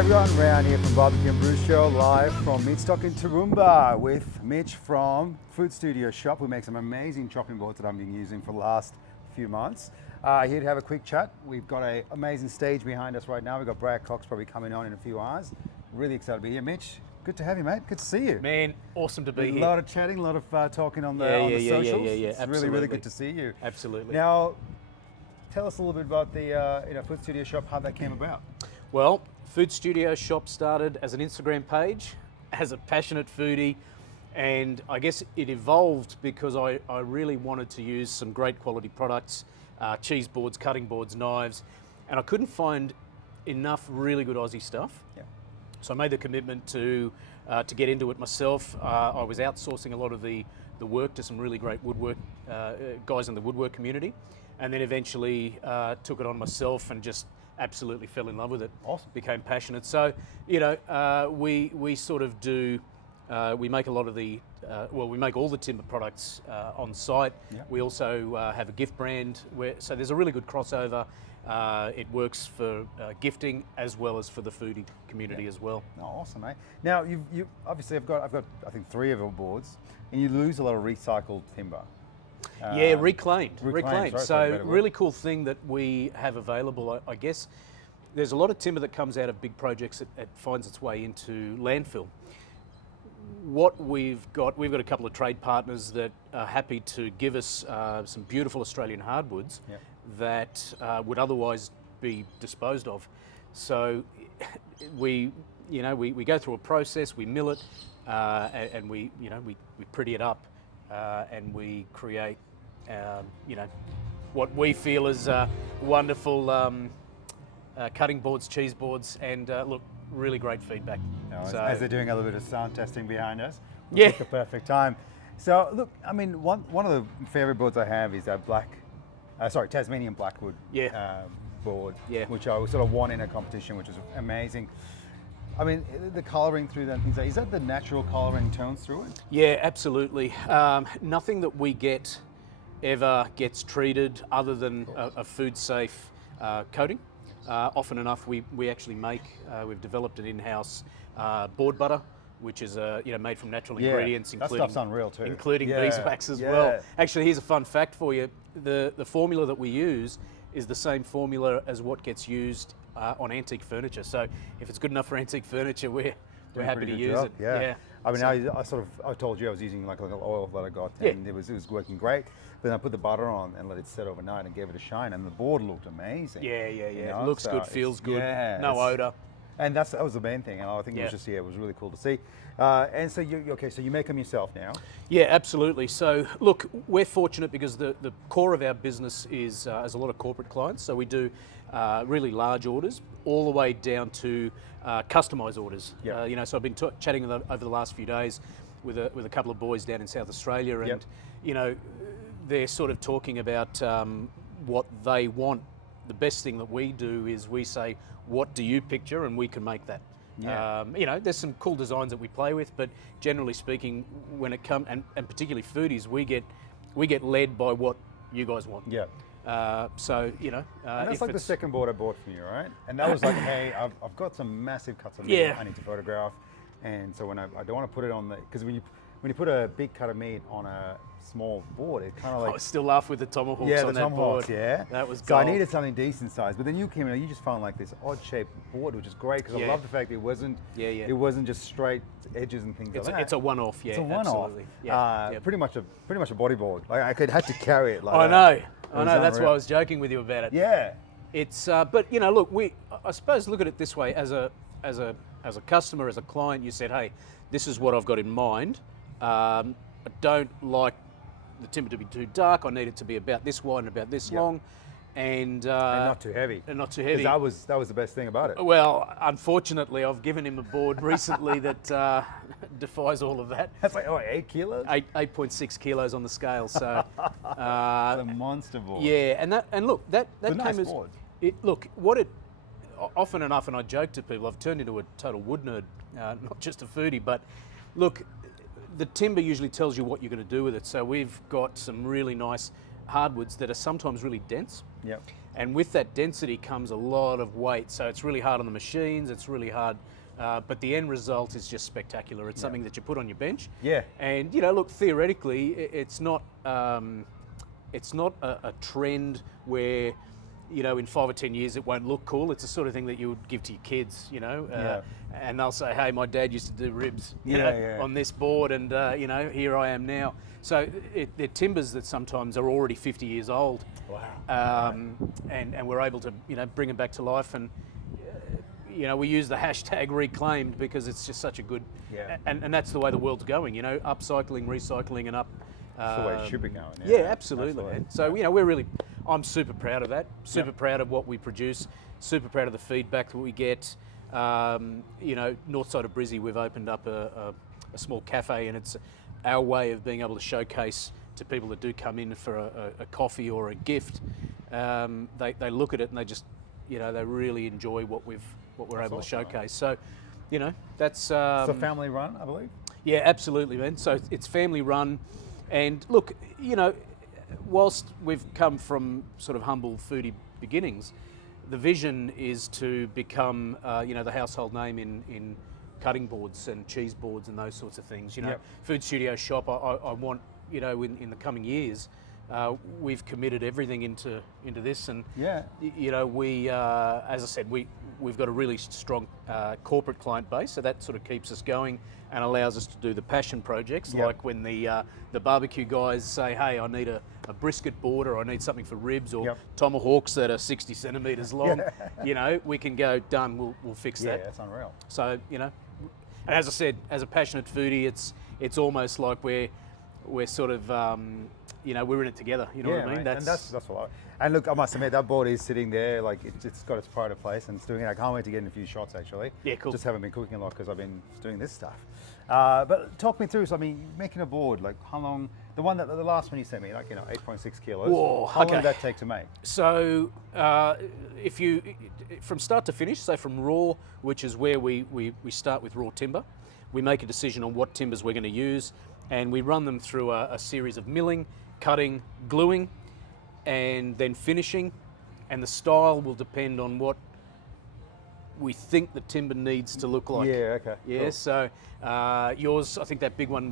Everyone, Reyan here from Barbecue and Brews Show, live from Meatstock Toowoomba with Mitch from Food Studio Shop, who makes some amazing chopping boards that I've been using for the last few months. Here to have a quick chat. We've got an amazing stage behind us right now. We've got Brad Cox probably coming on in a few hours. Really excited to be here. Mitch, good to have you, mate. Good to see you. Man, awesome to be here. A lot of chatting, a lot of talking on the socials. Yeah, It's absolutely. really good to see you. Absolutely. Now, tell us a little bit about the Food Studio Shop, how that came about. Well, Food Studio Shop started as an Instagram page, as a passionate foodie, and I guess it evolved because I really wanted to use some great quality products, cheese boards, cutting boards, knives, and I couldn't find enough really good Aussie stuff. Yeah. So I made the commitment to get into it myself. I was outsourcing a lot of the work to some really great woodwork guys in the woodwork community, and then eventually took it on myself and just absolutely fell in love with it. Awesome. Became passionate. So, we sort of do, we make a lot of the, we make all the timber products on site. Yeah. We also have a gift brand, so there's a really good crossover. It works for gifting as well as for the foodie community as well. Oh, awesome, mate. Now, you obviously I've got I think 3 of your boards, and you lose a lot of recycled timber. Yeah, reclaimed. Sorry, So really cool thing that we have available, I guess. There's a lot of timber that comes out of big projects that finds its way into landfill. What we've got a couple of trade partners that are happy to give us some beautiful Australian hardwoods that would otherwise be disposed of. So we go through a process, we mill it, and we pretty it up. And we create, what we feel is wonderful cutting boards, cheese boards, and look, really great feedback. As they're doing a little bit of sound testing behind us, Yeah. took the perfect time. So look, I mean, one of the favorite boards I have is that Tasmanian blackwood board, which I sort of won in a competition, which was amazing. I mean, the colouring through that, things like, is that the natural colouring tones through it? Yeah, absolutely. Nothing that we get ever gets treated other than a food safe coating. Often enough, we actually make, we've developed an in-house board butter, which is made from natural ingredients, that stuff's unreal too. including beeswax as well. Actually, here's a fun fact for you. The formula that we use is the same formula as what gets used on antique furniture. So if it's good enough for antique furniture, we're happy to use it. Yeah. I mean, I told you I was using like a little oil that I got, and it was working great. But then I put the butter on and let it set overnight and gave it a shine, and the board looked amazing. Yeah. You know? It looks good, feels good, no odor. And that was the main thing. And I think it was just it was really cool to see. And so you make them yourself now? Yeah, absolutely. So look, we're fortunate because the core of our business is as a lot of corporate clients. So we do really large orders, all the way down to customised orders. Yeah. So I've been chatting over the last few days with a couple of boys down in South Australia, and they're sort of talking about what they want. The best thing that we do is we say, what do you picture, and we can make that. Yeah. There's some cool designs that we play with, but generally speaking, when it comes, and particularly foodies, we get led by what you guys want. Yeah. And that's like the second board I bought from you, right? And that was like, hey, I've got some massive cuts of meat I need to photograph, and so when I don't want to put it on because when you put a big cut of meat on a small board, it kind of like... I still laugh with the tomahawks on that board. That was gold. So I needed something decent size, but then you came in, you just found like this odd shaped board, which is great because I love the fact that it wasn't just straight edges and things like that. It's a one-off, It's a one-off. Absolutely. Pretty much a bodyboard. Like I had to carry it. Like I know. That's why I was joking with you about it. Yeah. It's but look, I suppose look at it this way: as a customer, as a client, you said, hey, this is what I've got in mind. I don't like the timber to be too dark. I need it to be about this wide and about this long, and not too heavy. And not too heavy. That was the best thing about it. Well, unfortunately, I've given him a board recently that defies all of that. That's like 8 kilos. 8.6 kilos on the scale. So it's a monster board. Yeah, and look, that it's a came nice as board. Often enough, and I joke to people, I've turned into a total wood nerd, not just a foodie, but look, the timber usually tells you what you're going to do with it. So we've got some really nice hardwoods that are sometimes really dense. Yep. And with that density comes a lot of weight. So it's really hard on the machines, it's really hard, but the end result is just spectacular. It's something that you put on your bench. Yeah. And, you know, look, theoretically, it's not a trend where, you know, in 5 or 10 years it won't look cool. It's the sort of thing that you would give to your kids, you know, and they'll say, hey, my dad used to do ribs on this board, and, you know, here I am now. So they're timbers that sometimes are already 50 years old. Wow. And we're able to, you know, bring them back to life. And, you know, we use the hashtag reclaimed because it's just such a good, and that's the way the world's going, you know, upcycling, recycling, and up. That's the way it should be going. Yeah, absolutely, man. So, you know, I'm super proud of that, super proud of what we produce, super proud of the feedback that we get. You know, north side of Brizzy, we've opened up a small cafe, and it's our way of being able to showcase to people that do come in for a coffee or a gift. They look at it and they just, you know, they really enjoy what we're able to showcase. So, you know, that's... So family run, I believe? Yeah, absolutely, man. So it's family run. And look, you know, whilst we've come from sort of humble foodie beginnings, the vision is to become, you know, the household name in cutting boards and cheese boards and those sorts of things. You know, food studio shop. I want, you know, in the coming years, we've committed everything into this, and you know, we, as I said, we've got a really strong corporate client base, so that sort of keeps us going and allows us to do the passion projects, like when the barbecue guys say, hey, I need a brisket board, or I need something for ribs, or tomahawks that are 60 centimetres long. You know, we can go, done, we'll fix that. Yeah, that's unreal. So, you know, and as I said, as a passionate foodie, it's almost like we're sort of, you know, we're in it together. You know what I mean? That's what and look, I must admit, that board is sitting there, like it's got its pride of place, and it's doing it. I can't wait to get in a few shots, actually. Yeah, cool. Just haven't been cooking a lot because I've been doing this stuff. But talk me through, so I mean, making a board, like how long, the last one you sent me, like, you know, 8.6 kilos. Whoa, how long did that take to make? So if you, from start to finish, so from raw, which is where we start with raw timber, we make a decision on what timbers we're going to use, and we run them through a series of milling, cutting, gluing, and then finishing. And the style will depend on what we think the timber needs to look like. Yeah, okay. Yeah, cool. so yours, I think that big one,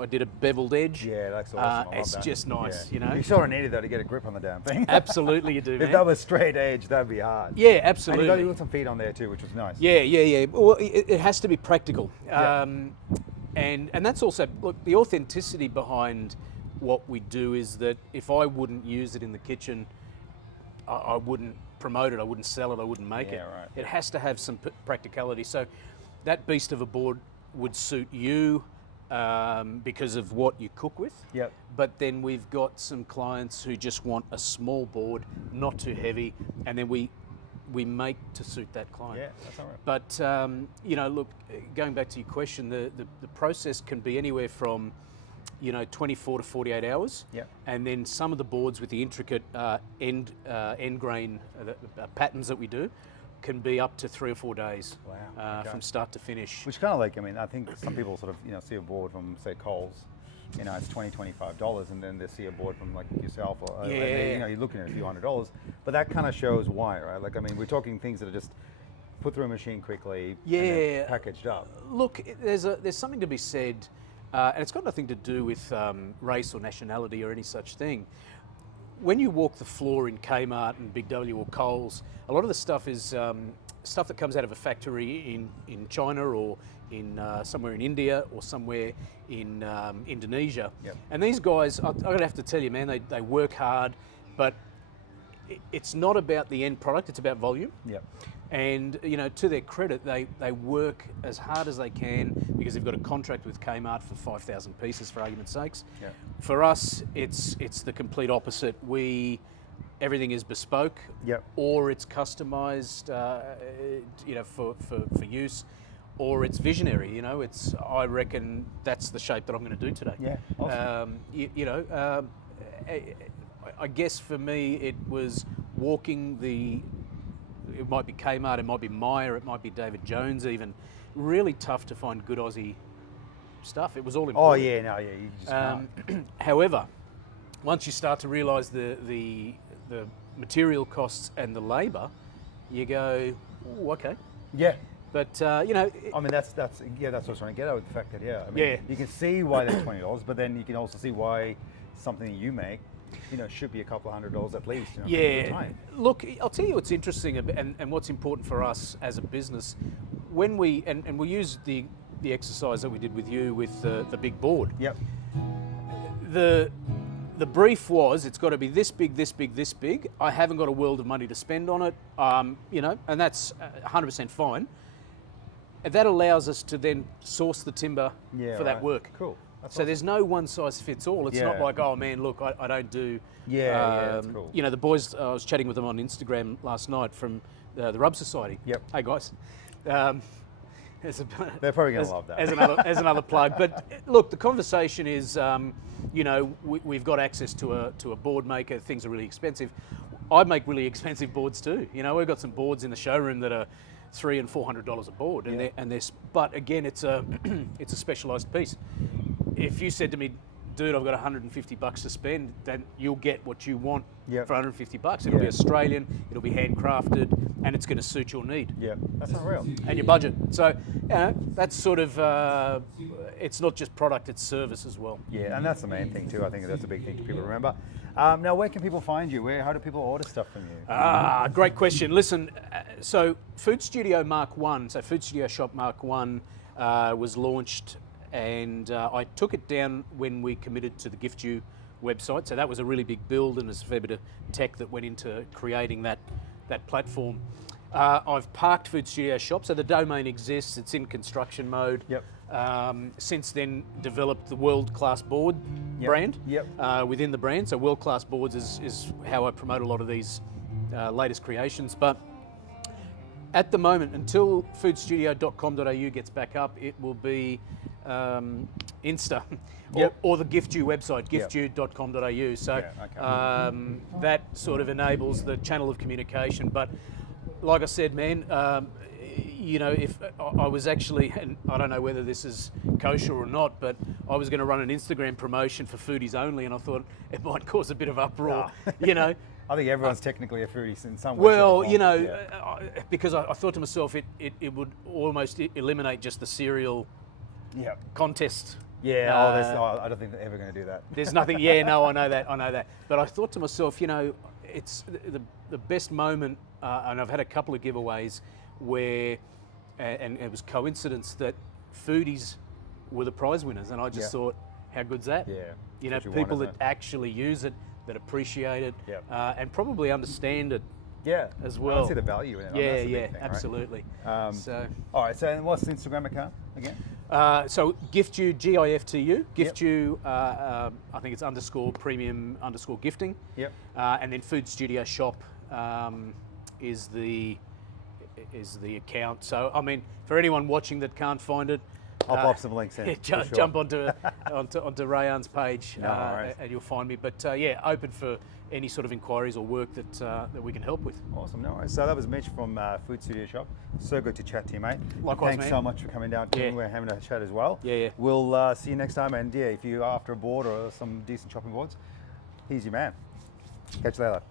I did a beveled edge. Yeah, that's awesome. It's just nice, you know. You sort of needed that to get a grip on the damn thing. Absolutely you do, man. If that was straight edge, that'd be hard. Yeah, absolutely. And you got some feet on there too, which was nice. Yeah. Well, it has to be practical. Yeah. And that's also, look, the authenticity behind what we do is that if I wouldn't use it in the kitchen, I wouldn't promote it, I wouldn't sell it, I wouldn't make it. Right. It has to have some practicality. So that beast of a board would suit you because of what you cook with. Yep. But then we've got some clients who just want a small board, not too heavy, and then we make to suit that client. Yeah, that's all right. But, you know, look, going back to your question, the process can be anywhere from, you know, 24 to 48 hours. Yep. And then some of the boards with the intricate end grain patterns that we do can be up to 3 or 4 days. Wow. Okay. From start to finish. Which kind of like, I mean, I think some people sort of, you know, see a board from, say, Coles, you know, it's $20, $25, and then they see a board from like yourself, or and they, you know, you're looking at a few $100s, but that kind of shows why, right? Like, I mean, we're talking things that are just put through a machine quickly, and then packaged up. Look, there's something to be said, and it's got nothing to do with race or nationality or any such thing. When you walk the floor in Kmart and Big W or Coles, a lot of the stuff is stuff that comes out of a factory in China, or in somewhere in India, or somewhere in Indonesia. Yep. And And these guys, I'm going to have to tell you, man, they work hard, but it's not about the end product, it's about volume. Yep. And, you know, to their credit, they work as hard as they can because they've got a contract with Kmart for 5,000 pieces, for argument's sakes. Yep. For us, it's the complete opposite. Everything is bespoke, or it's customized, you know, for use, or it's visionary. You know, I reckon that's the shape that I'm going to do today. Yeah. Awesome. You know, I guess for me it was walking the. It might be Kmart, it might be Myer, it might be David Jones even. Really tough to find good Aussie stuff. It was all important. Oh yeah, no, yeah, you just can't. However, once you start to realise the material costs and the labour, you go, "Ooh, okay." Yeah. But I mean, that's what I was trying to get at with the fact that I mean, you can see why they're $20, but then you can also see why something you make, should be a couple of $100 at least. For the time. Look, I'll tell you what's interesting and what's important for us as a business when we and we use the exercise that we did with you with the big board. Yep. The brief was it's got to be this big, this big, this big. I haven't got a world of money to spend on it, and that's 100% fine. And that allows us to then source the timber for that work. Cool. That's awesome. There's no one size fits all. It's not like, oh man, look, I don't do. That's cool. The boys, I was chatting with them on Instagram last night from the Rub Society. Yep. Hey guys. They're probably going to love that. As another plug. But look, the conversation is, we've got access to a board maker. Things are really expensive. I make really expensive boards too. We've got some boards in the showroom that are $300 and $400 a board, but again, it's a specialised piece. If you said to me, dude, I've got $150 to spend, then you'll get what you want for $150. It'll be Australian, it'll be handcrafted, and it's going to suit your need. Yeah, that's unreal. And your budget. So, that's sort of, it's not just product, it's service as well. Yeah, and that's the main thing too. I think that's a big thing for people to remember. Now, where can people find you? How do people order stuff from you? Great question. Listen, so Food Studio Mark 1, so Food Studio Shop Mark 1 was launched, and I took it down when we committed to the Gift You website. So that was a really big build, and there's a fair bit of tech that went into creating that platform. I've parked Food Studio Shop, so the domain exists. It's in construction mode. Yep. Since then, developed the World Class Board brand within the brand. So World Class Boards is how I promote a lot of these latest creations. But at the moment, until foodstudio.com.au gets back up, it will be Insta or the Gift You website, giftyou.com.au. So that sort of enables the channel of communication. But like I said, man, if I was actually, and I don't know whether this is kosher or not, but I was going to run an Instagram promotion for foodies only, and I thought it might cause a bit of uproar, I think everyone's technically a foodie in some way. Well, because I thought to myself, it would almost eliminate just the cereal contest. Yeah, I don't think they're ever going to do that. There's nothing, I know that. But I thought to myself, it's the best moment, and I've had a couple of giveaways where, and it was coincidence that foodies were the prize winners, and I just thought, how good's that? Yeah. People that actually use it, that appreciate it, and probably understand it. As well. I see the value in it. Yeah, absolutely. Right? All right. So, what's the Instagram account again? So GiftYou, GIFTU, GiftYou. I think it's _premium_gifting. Yep. And then Food Studio Shop is the account. So I mean, for anyone watching that can't find it, I'll pop some links in. Jump onto Reyan's page, and you'll find me. But open for any sort of inquiries or work that we can help with. Awesome, no worries. So that was Mitch from Food Studio Shop. So good to chat to you, mate. Likewise, Thanks mate. so much for coming down. We're having a chat as well. Yeah. We'll see you next time. And if you're after a board or some decent chopping boards, he's your man. Catch you later.